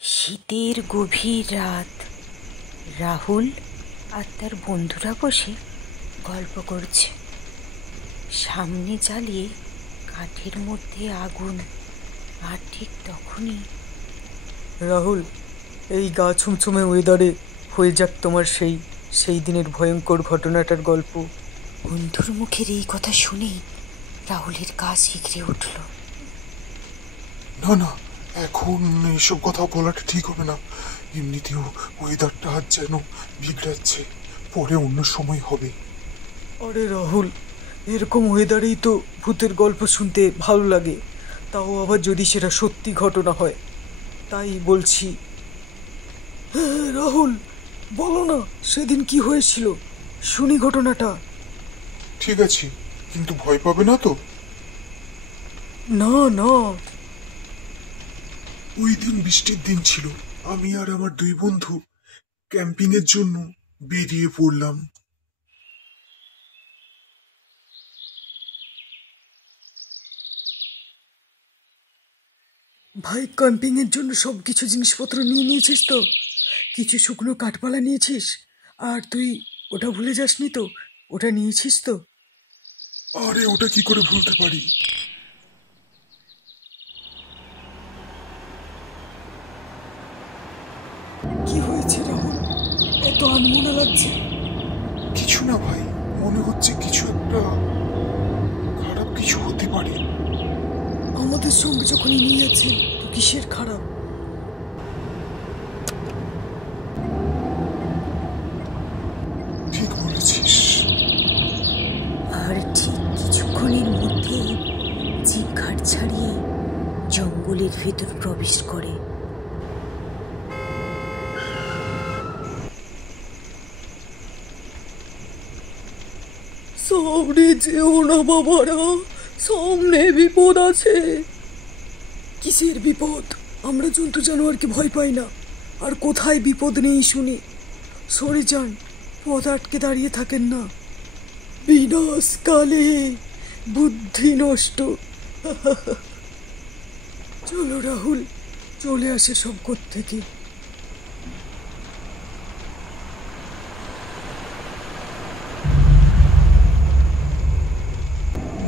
শীতের গভীর রাত। রাহুল আর তার বন্ধুরা বসে গল্প করছে। সামনে জ্বালিয়ে কাঠের মধ্যে আগুন। আর ঠিক তখনই রাহুল, এই গা ছুমছুমে ওয়েদারে হয়ে যাক তোমার সেই দিনের ভয়ঙ্কর ঘটনাটার গল্প। বন্ধুর মুখের এই কথা শুনেই রাহুলের গা শিগড়ে উঠল। না না, এখন এসব কথা বলাটা ঠিক হবে না। এমনিতেও ওয়েদারটা আজ যেন বিগড়াচ্ছে, পরে অন্য সময় হবে। আরে রাহুল, এরকম ওয়েদারেই তো ভূতের গল্প শুনতে ভালো লাগে, তাও আবার যদি সেটা সত্যি ঘটনা হয়। তাই বলছি, হ্যাঁ রাহুল, বলো না সেদিন কি হয়েছিল, শুনি ঘটনাটা। ঠিক আছে, কিন্তু ভয় পাবে না তো? না না। ওই দিন বৃষ্টির দিন ছিল। আমি আর আমার দুই বন্ধু ক্যাম্পিং এর জন্য বেরিয়ে পড়লাম। ভাই, ক্যাম্পিং এর জন্য সব কিছু জিনিসপত্র নিয়ে নিয়েছিস তো? কিছু শুকনো কাঠপালা নিয়েছিস? আর তুই ওটা ভুলে যাসনি তো? ওটা নিয়েছিস তো? আরে ওটা কি করে ভুলতে পারি। কি হয়েছে রাহুল, এত আনমনা লাগছে? কিছু না ভাই, মনে হচ্ছে কিছু একটা খারাপ কিছু হতে পারে। আমাদের সঙ্গে যখনই নিয়ে যাচ্ছেন তো কিসের খারাপ? ঠিক বলেছিস। আর ঠিক কিছুক্ষণের মধ্যেই জিপ ঘাট ছাড়িয়ে জঙ্গলের ভেতর প্রবেশ করে। সামনে যেও না বাবারা, সামনে বিপদ আছে। কিসের বিপদ? আমরা জন্তু জানোয়ারকে ভয় পাই না, আর কোথায় বিপদ নেই শুনি। সরে যান, পথ আটকে দাঁড়িয়ে থাকেন না। বিনাশকালে বুদ্ধি নষ্ট। চলো রাহুল, চলে আসে সব থেকে।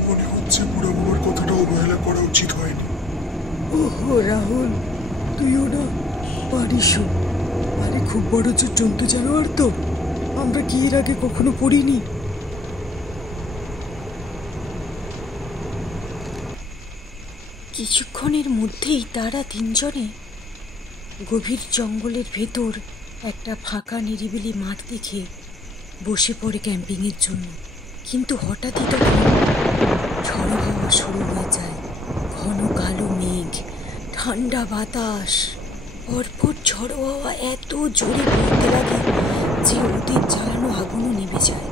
মনে হচ্ছে বুড়ো বাবার কথাটা অবহেলা করা উচিত হয়নি। ওহো রাহুল, তুইও না পারিস? আরে খুব বড় জন্তু জানোয়ার তো, আমরা কি এর আগে কখনো পড়িনি? কিছুক্ষণের মধ্যেই তারা তিনজনে গভীর জঙ্গলের ভেতর একটা ফাঁকা নিরিবিলি মাঠ দেখে বসে পড়ে ক্যাম্পিংয়ের জন্য। কিন্তু হঠাৎই তখন ঝড়ো হাওয়া শুরু হয়ে যায়। ঘন কালো মেঘ, ঠান্ডা বাতাস। পরপর ঝড়ো হাওয়া এত জোরে বইতে লাগে যে ওদের জ্বালানো আগুনও নিভে যায়,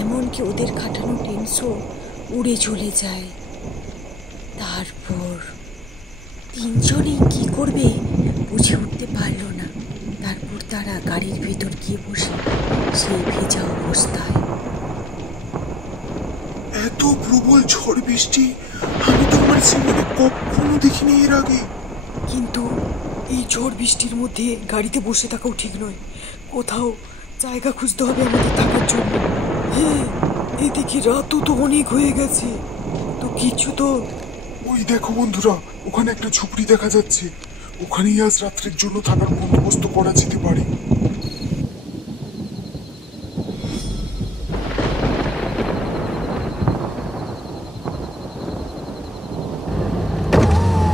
এমনকি ওদের খাটানো টেন্সও উড়ে চলে যায়। তারপর তিনজনেই কি করবে বুঝে উঠতে পারল না। তারপর তারা গাড়ির ভেতর গিয়ে বসে সেই ভেজা অবস্থায়। এত প্রবল ঝড় বৃষ্টি আমি তো আমার জীবনে কখনো দেখিনি এর আগে। কিন্তু এই ঝড় বৃষ্টির মধ্যে গাড়িতে বসে থাকাও ঠিক নয়, কোথাও জায়গা খুঁজতে হবে আমাদের থাকার জন্য। হ্যাঁ, এদিকে রাতও তো অনেক হয়ে গেছে, তো কিছু তো। ওই দেখো বন্ধুরা, ওখানে একটা ঝুপড়ি দেখা যাচ্ছে। ওখানেই আজ রাত্রের জন্য থাকার বন্দোবস্ত করা যেতে পারে।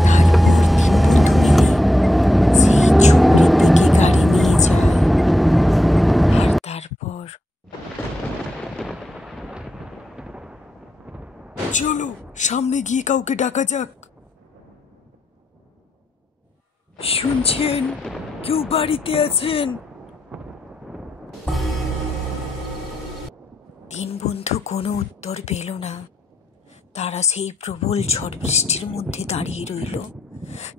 তারপর তিন বন্ধু মিলে সেই ঝুপড়ির দিকে গাড়ি নিয়ে যায়। আর তারপর চলো সামনে গিয়ে কাউকে ডাকা যাক। শুনছেন? কেউ বাড়িতে আছেন? তিন বন্ধু কোনো উত্তর পেল না। তারা সেই প্রবল ঝড় বৃষ্টির মধ্যে দাঁড়িয়ে রইল।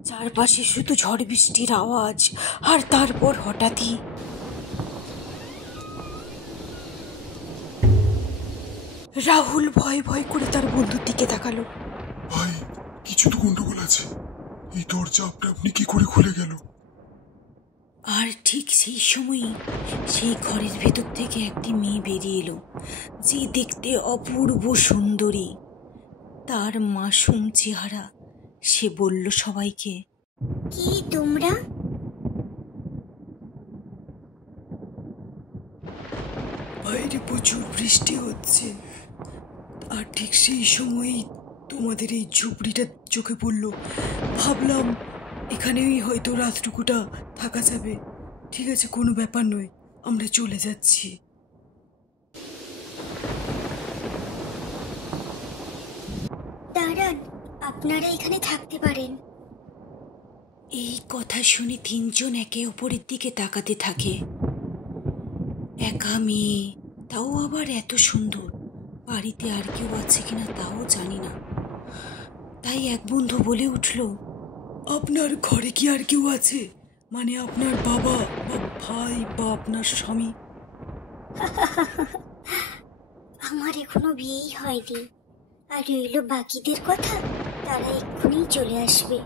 চারপাশে শুধু ঝড় বৃষ্টির আওয়াজ। আর তারপর হঠাৎই রাহুল ভয় ভয় করে তার বন্ধুর দিকে তাকালো। ভাই, কিছু তো গন্ডগোল আছে। এই দরজা আপনি কি করে খুলে গেল? আর ঠিক সেই সময়ই সেই ঘরের ভেতর থেকে একটি মেয়ে বেরিয়ে এলো, যে দেখতে অপূর্ব সুন্দরী। তার মাসুম চেহারা। সে বলল সবাইকে, কি তোমরা? বাইরে প্রচুর বৃষ্টি হচ্ছে, আর ঠিক সেই সময়ই তোমাদের এই ঝুপড়িটা চোখে পড়লো। ভাবলাম এখানেই হয়তো রাতটুকুটা থাকা যাবে। ঠিক আছে, কোনো ব্যাপার নয়, আমরা চলে যাচ্ছি। দাঁড়ান, আপনারা এখানে থাকতে পারেন। এই কথা শুনে তিনজন একে অপরের দিকে তাকাতে থাকে। একা মেয়ে, তাও আবার এত সুন্দর। বাড়িতে আর কেউ আছে কিনা তাও জানি না। তাই এক বন্ধু বলে উঠল, আপনার ঘরে কি আর কেউ আছে? মানে আপনার বাবা বা ভাই বা আপনার স্বামী? আমার এখনো বিয়েই হয়নি। আর রইল বাকিদের কথা, তারা এক্ষুনি চলে আসবে।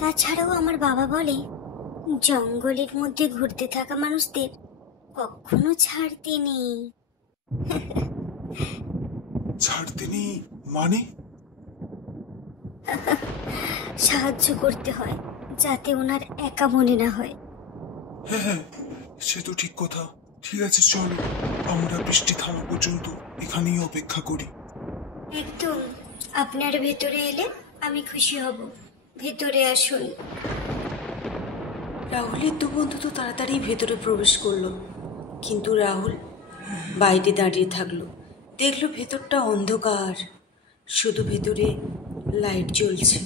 তাছাড়াও আমার বাবা বলে, জঙ্গলের মধ্যে ঘুরতে থাকা মানুষদের কখনো ছাড়তে নেই। ছাড়তে নেই মানে? সাহায্য করতে হয়, যাতে ওনার একা মনে না হয়। হ্যাঁ হ্যাঁ, সে তো ঠিক কথা। ঠিক আছে, চলো আমরা বৃষ্টি থামা পর্যন্ত এখানেই অপেক্ষা করি। একদম। আপনার ভেতরে এলে আমি খুশি হব। ভেতরে আসুন। রাহুলের দু বন্ধু তো তাড়াতাড়ি ভেতরে প্রবেশ করলো, কিন্তু রাহুল বাইরে দাঁড়িয়ে থাকলো। দেখলো ভেতরটা অন্ধকার, শুধু ভেতরে লাইট জ্বলছে।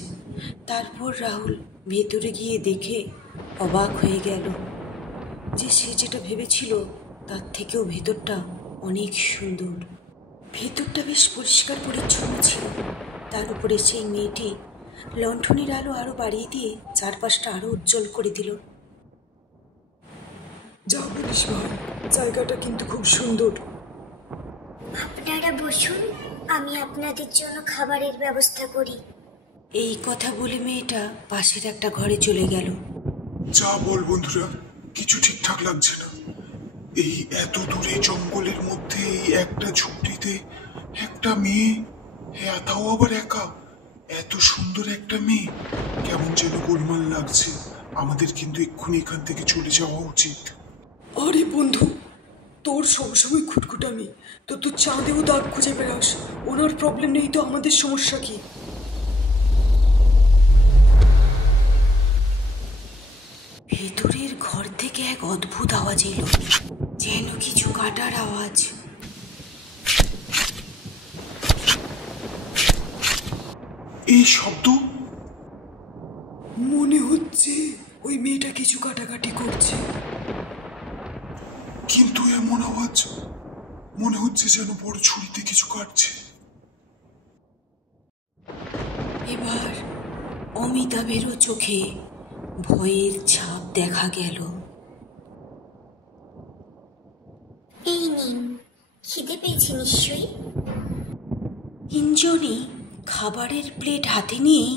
তারপর রাহুল ভেতরে গিয়ে দেখে অবাক হয়ে গেল যে সে যেটা ভেবেছিল তার থেকেও ভেতরটা অনেক সুন্দর। ভেতরটা বেশ পরিষ্কার পরিচ্ছন্ন ছিল। তার উপরে সেই মেয়েটি লণ্ঠনের আলো আরো বাড়িয়ে দিয়ে চারপাশটা আরো উজ্জ্বল করে দিল। যা বলিস ভাই, জায়গাটা কিন্তু খুব সুন্দর। আপনারা বসুন, আমি আপনাদের জন্য খাবারের ব্যবস্থা করি। এই কথা বলে মেয়েটা পাশের একটা ঘরে চলে গেল। যা বল বন্ধুরা, কিছু ঠিকঠাক লাগছে না। এই এত দূরে জঙ্গলের মধ্যে এই একটা ঝুপড়িতে একটা মেয়ে, হ্যাঁ তাও আবার একা। এত সুন্দর একটা মেয়ে, কেমন যেন গোলমাল লাগছে। আমাদের কিন্তু এক্ষুনি এখান থেকে চলে যাওয়া উচিত। আরে বন্ধু, তোর সবসময় খুটখুটামি। তো তুই চাঁদেও দাগ খুঁজে বেড়াস, ওনার প্রবলেম নেই তো আমাদের সমস্যা কি? ভেতরের ঘর থেকে এক অদ্ভুত আওয়াজ এলো, যেন কিছু কাটার আওয়াজ। এই শব্দ মনে হচ্ছে ওই মেয়েটা কিছু কাটাকাটি করছে। কিন্তু এমন আওয়াজ, মনে হচ্ছে যেন বড় ছুরিতে কিছু কাটছে। এবার অমিতাভেরও চোখে ভয়ের ছাপ দেখা গেল। এই নিন, খিদে পেয়েছে নিশ্চয়ই। তিনজনই খাবারের প্লেট হাতে নিয়ে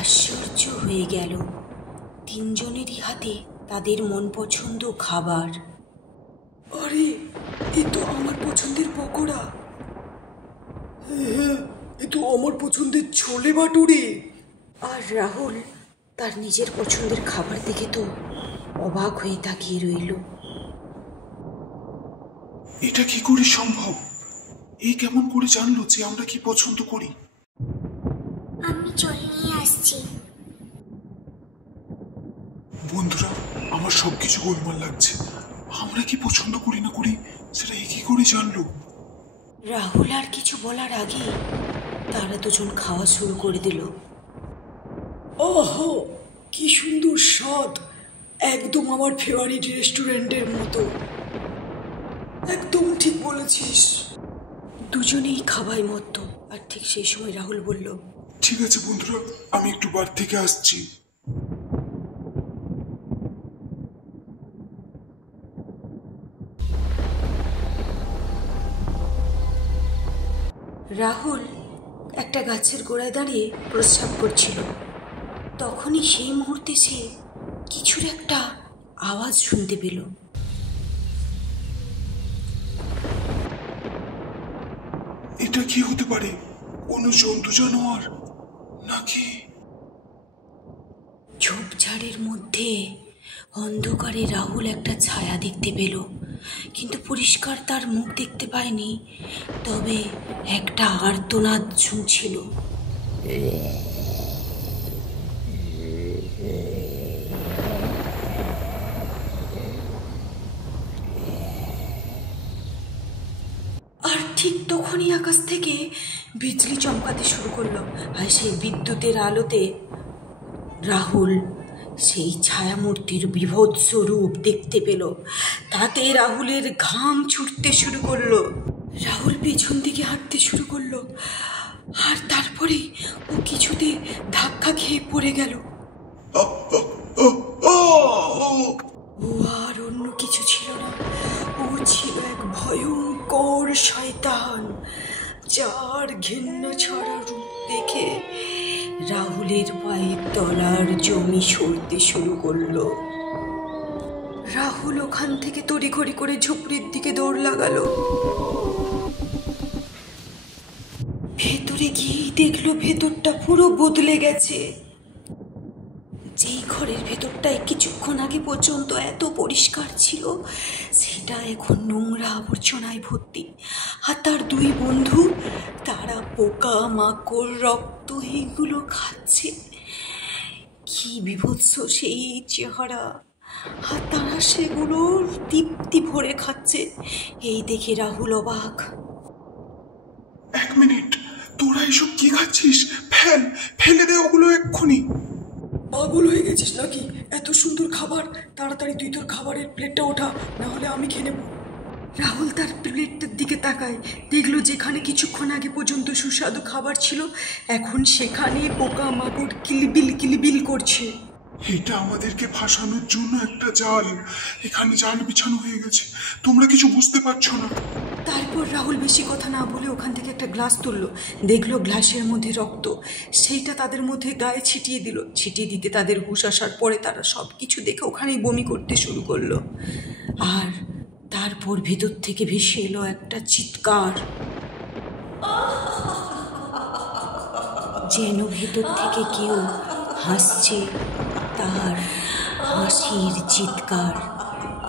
আশ্চর্য হয়ে গেল। তিনজনেরই হাতে তাদের মন পছন্দ খাবার। আরে, এ তো আমার পছন্দের পকোড়া। হ্যাঁ, এ তো আমার পছন্দের ছোলে বাটুরে। আর রাহুল তার নিজের পছন্দের খাবার দেখে তো অবাক হয়ে তাকিয়ে রইল। এটা কি করে সম্ভব? এই কেমন করে জানলো যে আমরা কি পছন্দ করি? আমি জল নিয়ে আসছি। বন্ধুরা, আমার সবকিছু গোলমাল লাগছে। আমরা কি পছন্দ করি না করি সেটা এ কি করে জানলো? রাহুল আর কিছু বলার আগে তারা দুজন খাওয়া শুরু করে দিল। ওহো, কি সুন্দর স্বাদ! একদম আমার ফেভারিট রেস্টুরেন্টের মতো। একদম ঠিক বলেছিস। দুজনেই খাওয়ায় মত্ত। আর ঠিক সেই সময় রাহুল বলল, ঠিক আছে বন্ধুরা, আমি একটু বার থেকে আসছি। রাহুল একটা গাছের গোড়ায় দাঁড়িয়ে প্রস্রাব করছিল। তখনই সেই মুহূর্তে সে কিছুর একটা আওয়াজ শুনতে পেল। এটা কি হতে পারে? কোনো জন্তু জানোয়ার নাকি? ঝোপঝাড়ের মধ্যে অন্ধকারে রাহুল একটা ছায়া দেখতে পেল, কিন্তু পরিষ্কার তার মুখ দেখতে পায়নি। তবে একটা আর্তনাদ শুনছিল। আর ঠিক তখনই আকাশ থেকে বিজলি চমকাতে শুরু করলো। আর সেই বিদ্যুতের আলোতে রাহুল সেই ছায়ামূর্তির বিভৎস রূপ দেখতে পেল। তাতে রাহুলের ঘাম ছুটতে শুরু করলো। রাহুল পেছন দিকে হাঁটতে শুরু করলো, আর তারপরেই ও কিছুতে ধাক্কা খেয়ে পড়ে গেল। ও আর অন্য কিছু ছিল না, ও ছিল এক ভয়ঙ্কর শয়তান, যার ঘেন্না ছড়া রূপ দেখে রাহুলের পায়ের তলার জমি সরতে শুরু করলো। রাহুল ওখান থেকে তড়িঘড়ি করে ঝুপড়ির দিকে দৌড় লাগালো। ভেতরে গিয়েই দেখলো ভেতরটা পুরো বদলে গেছে। যেই ঘরের ভেতরটায় কিছুক্ষণ আগে পর্যন্ত এত পরিষ্কার ছিল, সেটা এখন নোংরা আবর্জনায় ভর্তি। আর তার দুই বন্ধু, তারা পোকা মাকড় রক্ত এইগুলো খাচ্ছে। কি বিভৎস সেই চেহারা, আর তারা সেগুলোর তৃপ্তি ভরে খাচ্ছে। এই দেখে রাহুল অবাক। এক মিনিট, তোরা এসব কি খাচ্ছিস? ফেলে দে ওগুলো এক্ষুনি। পাগল হয়ে গেছিস নাকি? এত সুন্দর খাবার, তাড়াতাড়ি তুই তোর খাবারের প্লেটটা ওঠা, না হলে আমি খেয়ে নেব। রাহুল তার প্লেটটার দিকে তাকায়, দেখলো যেখানে কিছুক্ষণ আগে পর্যন্ত সুস্বাদু খাবার ছিল, এখন সেখানে পোকা মাকড় কিলবিল কিলবিল করছে। এটা আমাদেরকে ফাঁসানোর জন্য একটা জাল। এখানে জাল বিছানো হয়ে গেছে, তোমরা কিছু বুঝতে পারছো না। তারপর রাহুল বেশি কথা না বলে ওখান থেকে একটা গ্লাস তুললো, দেখলো গ্লাসের মধ্যে রক্ত। সেইটা তাদের মধ্যে গায়ে ছিটিয়ে দিল। ছিটিয়ে দিতে তাদের হুঁশ আসার পরে তারা সব কিছু দেখে ওখানেই বমি করতে শুরু করলো। আর তারপর ভেতর থেকে ভেসে এলো একটা চিৎকার, যেন ভেতর থেকে কেউ হাসছে, তার হাসির চিৎকার।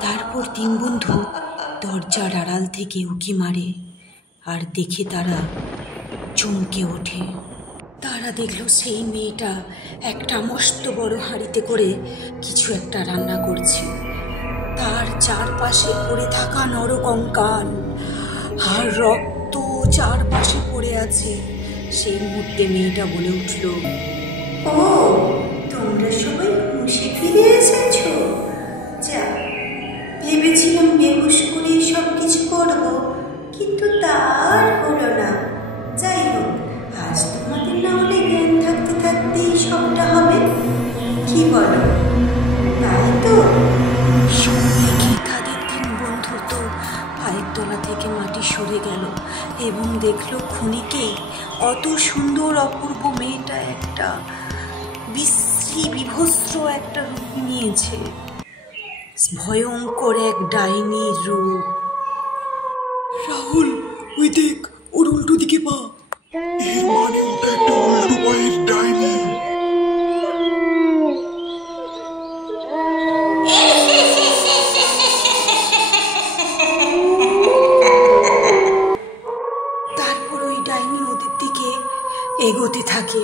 তারপর তিন বন্ধু দরজার আড়াল থেকে উঁকি মারে, আর দেখে তারা চমকে ওঠে। তারা দেখলো সেই মেয়েটা একটা মস্ত বড় হাঁড়িতে করে কিছু একটা রান্না করছে। তার চারপাশে পড়ে থাকা নরকঙ্কাল আর রক্ত চারপাশে পড়ে আছে। সেই মুহূর্তে মেয়েটা বলে উঠল, ও তোমরা সবাই হুঁশে ফিরে এসেছো? যা, ভেবেছিলাম বেহুশ করে সব কিছু করবো, কিন্তু তার হলো না। যাই হোক, আজ তোমাদের না হলে জ্ঞান থাকতে থাকতেই সবটা হবে, কি বলো? তাই তো? শুনে কি তাদের তিন বন্ধু তো পায়ের তলা থেকে মাটি সরে গেল এবং দেখলো ক্ষণিকেই অত সুন্দর অপূর্ব মেয়েটা একটা বিশ্রী বিভস্ত্র একটা রূপ নিয়েছে, ভয়ঙ্কর এক ডাইনির রূপ। রাহুল, ওই দেখ, ওর উল্টো দিকে পা। এর মানে ওটা একটা উল্টো পায়ের ডাইনি। তারপর ওই ডাইনি ওদের দিকে এগোতে থাকে।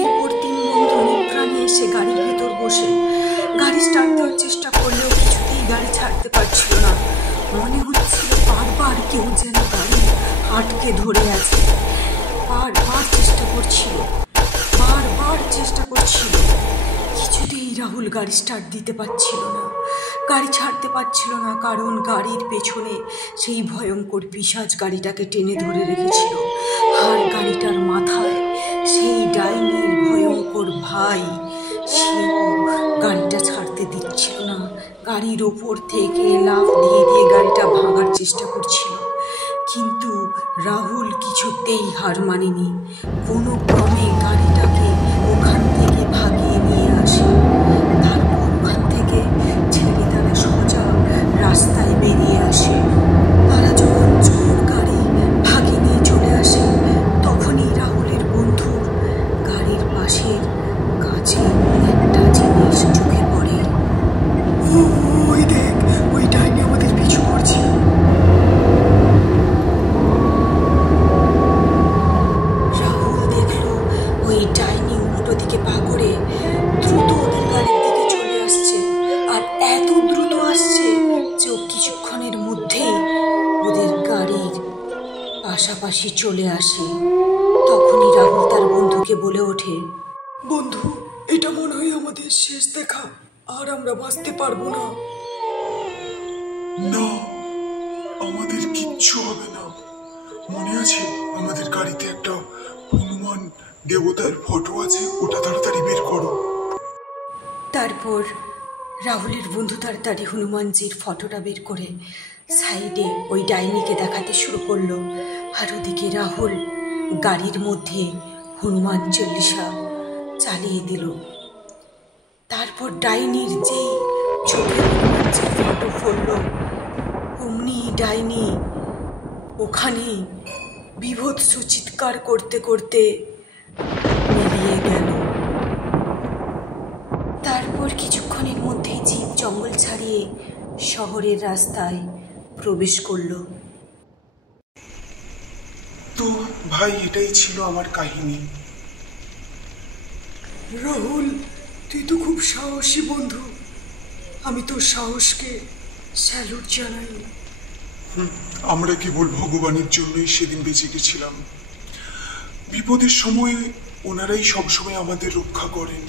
এরপর তিন বন্ধু নিপ্রাণে এসে গাড়ির ভেতর বসে গাড়ি স্টার্ট দেওয়ার চেষ্টা করলেও কিছুতেই গাড়ি ছাড়তে পারছিল না। মনে হচ্ছিল বারবার কেউ যেন গাড়ি আটকে ধরে আছে। বারবার চেষ্টা করছিল, কিছুতেই রাহুল গাড়ি স্টার্ট দিতে পারছিল না, গাড়ি ছাড়তে পারছিল না, কারণ গাড়ির পেছনে সেই ভয়ঙ্কর পিশাচ গাড়িটাকে টেনে ধরে রেখেছিল। আর গাড়িটার মাথায় সেই ডাইনির ভয়ঙ্কর ভাই, সেও গাড়িটা ছাড়তে দিচ্ছিল না, গাড়ির ওপর থেকে লাফ দিয়ে দিয়ে গাড়িটা ভাঙার চেষ্টা করছিল। কিন্তু রাহুল কিছুতেই হার মানেনি, কোনো ক্রমে গাড়িটাকে ওখান থেকে ভাগিয়ে নিয়ে আসে। হঠাৎই একটা জিনিস চোখে পড়ে। ওই দেখ, ওই ডাইনি আমাদের পিছু করছে। রাহুল দেখলো ওই ডাইনি উল্টো দিকে পা করে দ্রুত ওদের গাড়ির দিকে চলে আসছে, আর এত দ্রুত আসছে যে ও কিছুক্ষণের মধ্যেই ওদের গাড়ির পাশাপাশি চলে আসে। তখনই রাহুল তার বন্ধুকে বলে ওঠে, বন্ধু, এটা মনে হয় আমাদের শেষ দেখা, আর আমরা বাঁচতে পারবো না। না, আমাদের কিচ্ছু হবে না। মনে আছে আমাদের গাড়িতে একটা হনুমান দেবতার ফটো আছে, ওটা তাড়াতাড়ি বের করো। তারপর রাহুলের বন্ধু তাড়াতাড়ি হনুমানজির ফটোটা বের করে সাইডে ওই ডাইনিকে দেখাতে শুরু করলো, আর ওদিকে রাহুল গাড়ির মধ্যে হনুমান চল্লিশা চালিয়ে দিল। তারপর ডাইনির যেই চোখে হনুমানজির ফটো পড়ল, অমনি ডাইনি ওখানে বীভৎস চিৎকার করতে করতে মিলিয়ে গেল। তারপর কিছুক্ষণের মধ্যেই জিপ জঙ্গল ছাড়িয়ে শহরের রাস্তায় প্রবেশ করলো। তো ভাই, এটাই ছিল আমার কাহিনী। রাহুল, তুই তো খুব সাহসী বন্ধু, আমি তোর সাহসকে স্যালুট জানাই। আমরা কেবল ভগবানের জন্যই সেদিন বেঁচে গেছিলাম। বিপদের সময় ওনারাই সবসময় আমাদের রক্ষা করেন।